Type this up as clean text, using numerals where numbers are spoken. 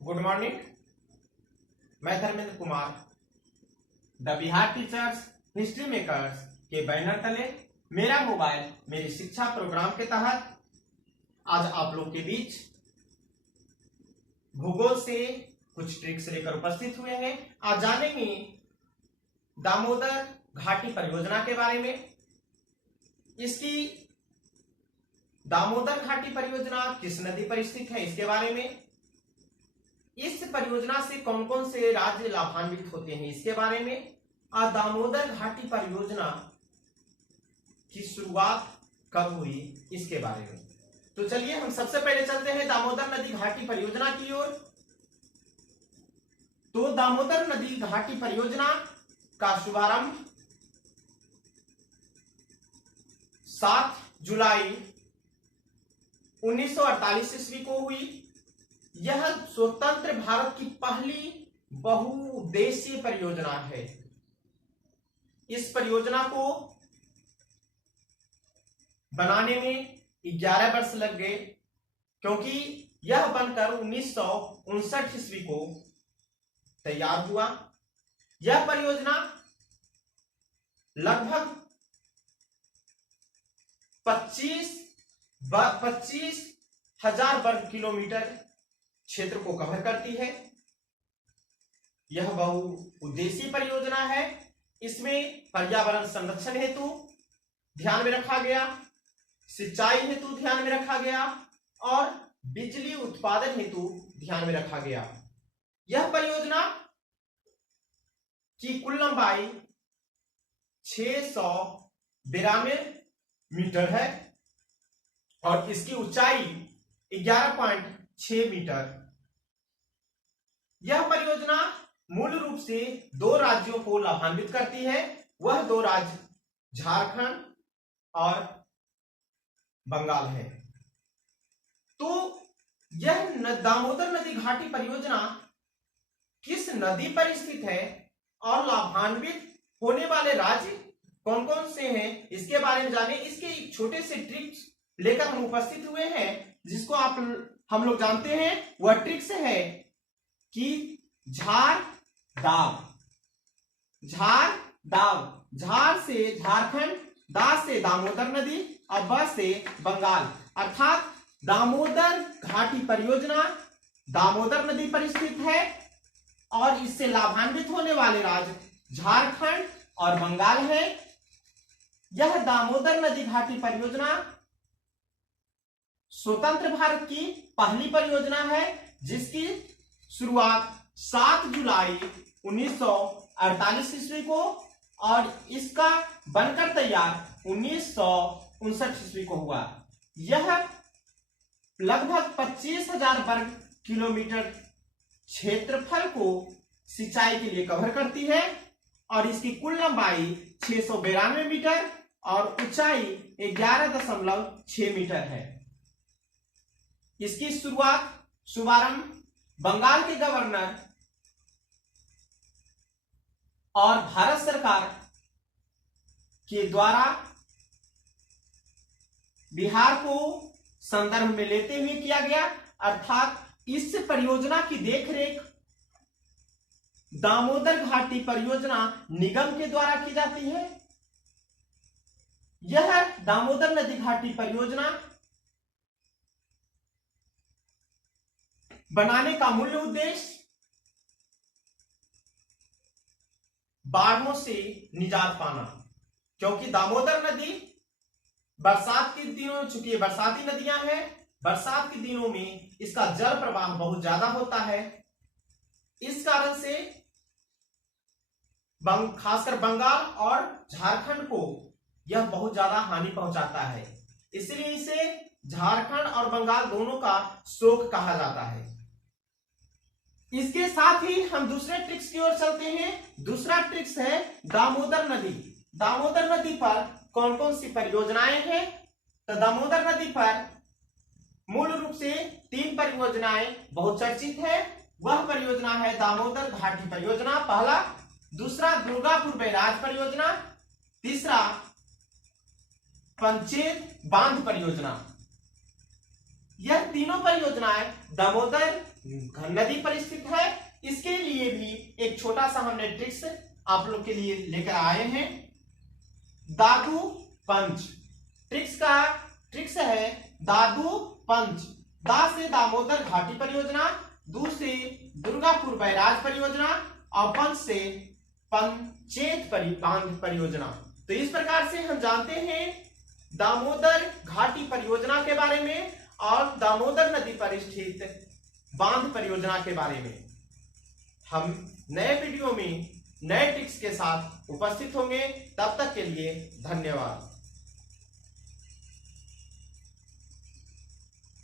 Good morning. मैं Dharmendra Kumar the Bihar teachers history makers के banner तले मेरा मोबाइल मेरी शिक्षा प्रोग्राम के तहत आज आप लोग के बीच भूगोल से कुछ ट्रिक्स लेकर उपस्थित हुए हैं। आज जानेंगे दामोदर घाटी परियोजना के बारे में। इसकी दामोदर घाटी परियोजना किस नदी पर स्थित है इसके बारे में, इस परियोजना से कौन कौन से राज्य लाभान्वित होते हैं इसके बारे में, और दामोदर घाटी परियोजना की शुरुआत कब हुई इसके बारे में। तो चलिए हम सबसे पहले चलते हैं दामोदर नदी घाटी परियोजना की ओर। तो दामोदर नदी घाटी परियोजना का शुभारंभ 7 जुलाई 1948 ईस्वी को हुई। यह स्वतंत्र भारत की पहली बहुउद्देशीय परियोजना है। इस परियोजना को बनाने में 11 वर्ष लग गए, क्योंकि यह बनकर 1959 ईस्वी को तैयार हुआ। यह परियोजना लगभग 25,000 वर्ग किलोमीटर क्षेत्र को कवर करती है। यह बहुउद्देशीय परियोजना है। इसमें पर्यावरण संरक्षण हेतु ध्यान में रखा गया, सिंचाई हेतु ध्यान में रखा गया और बिजली उत्पादन हेतु ध्यान में रखा गया। यह परियोजना की कुल लंबाई 692 मीटर है और इसकी ऊंचाई 11.6 मीटर। यह परियोजना मूल रूप से 2 राज्यों को लाभान्वित करती है। वह 2 राज्य झारखंड और बंगाल है। तो यह दामोदर नदी घाटी परियोजना किस नदी पर स्थित है और लाभान्वित होने वाले राज्य कौन कौन से हैं इसके बारे में जाने। इसके एक छोटे से ट्रिक्स लेकर हम उपस्थित हुए हैं, जिसको हम लोग जानते हैं। वह ट्रिक्स है कि झार दाव, झार से झारखंड, दा से दामोदर नदी और ब से बंगाल, अर्थात दामोदर घाटी परियोजना दामोदर नदी पर स्थित है और इससे लाभान्वित होने वाले राज्य झारखंड और बंगाल है। यह दामोदर नदी घाटी परियोजना स्वतंत्र भारत की पहली परियोजना है, जिसकी शुरुआत 7 जुलाई 1948 ईस्वी को और इसका बनकर तैयार 1959 ईस्वी को हुआ। यह लगभग 25,000 वर्ग किलोमीटर क्षेत्रफल को सिंचाई के लिए कवर करती है और इसकी कुल लंबाई 692 मीटर और ऊंचाई 11.6 मीटर है। इसकी शुभारंभ बंगाल के गवर्नर और भारत सरकार के द्वारा बिहार को संदर्भ में लेते हुए किया गया, अर्थात इस परियोजना की देखरेख दामोदर घाटी परियोजना निगम के द्वारा की जाती है। यह दामोदर नदी घाटी परियोजना बनाने का मूल उद्देश्य बाढ़ों से निजात पाना, क्योंकि दामोदर नदी बरसात के दिनों, चूंकि बरसाती नदियां हैं, बरसात के दिनों में इसका जल प्रवाह बहुत ज्यादा होता है। इस कारण से खासकर बंगाल और झारखंड को यह बहुत ज्यादा हानि पहुंचाता है। इसलिए इसे झारखंड और बंगाल दोनों का शोक कहा जाता है। इसके साथ ही हम दूसरे ट्रिक्स की ओर चलते हैं। दूसरा ट्रिक्स है दामोदर नदी। दामोदर नदी पर कौन कौन सी परियोजनाएं हैं? तो दामोदर नदी पर मूल रूप से 3 परियोजनाएं बहुत चर्चित है। वह परियोजना है दामोदर घाटी परियोजना पहला, दूसरा दुर्गापुर बैराज परियोजना, तीसरा पंचेत बांध परियोजना। यह तीनों परियोजनाएं दामोदर नदी पर स्थित है। इसके लिए भी एक छोटा सा हमने ट्रिक्स आप लोग के लिए लेकर आए हैं। दादू पंच ट्रिक्स है दादू पंच। दा से दामोदर घाटी परियोजना, दू से दुर्गापुर बैराज परियोजना और पंच से पंचेत बांध परियोजना। तो इस प्रकार से हम जानते हैं दामोदर घाटी परियोजना के बारे में और दामोदर नदी पर स्थित बांध परियोजना के बारे में। हम नए वीडियो में नए ट्रिक्स के साथ उपस्थित होंगे। तब तक के लिए धन्यवाद।